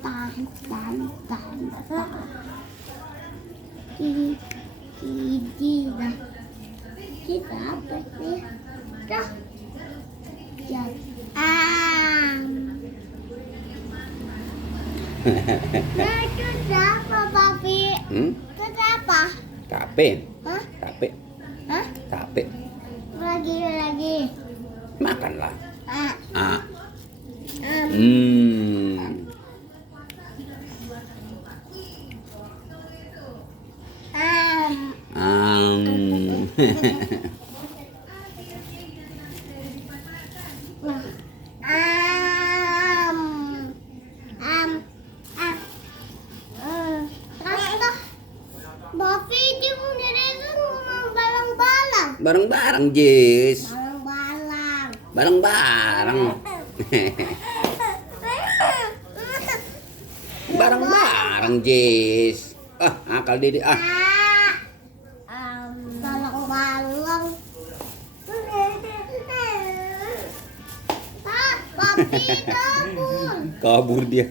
Tan tan tan tan. Tidak. Kita apa sih? Dah. Nah, itu siapa, Papi? Itu siapa? Tape. Hah? Tape. Hah? Tape. Lagi. Makanlah. Ah. Ah. Um. Bapak itu mereka ngomong barang-barang. Bareng-bareng, Jis. Barang-barang. Bareng-bareng. Bareng-bareng, Jis. Akal Didi ah. Barang-barang. Papi kabur. Kabur dia.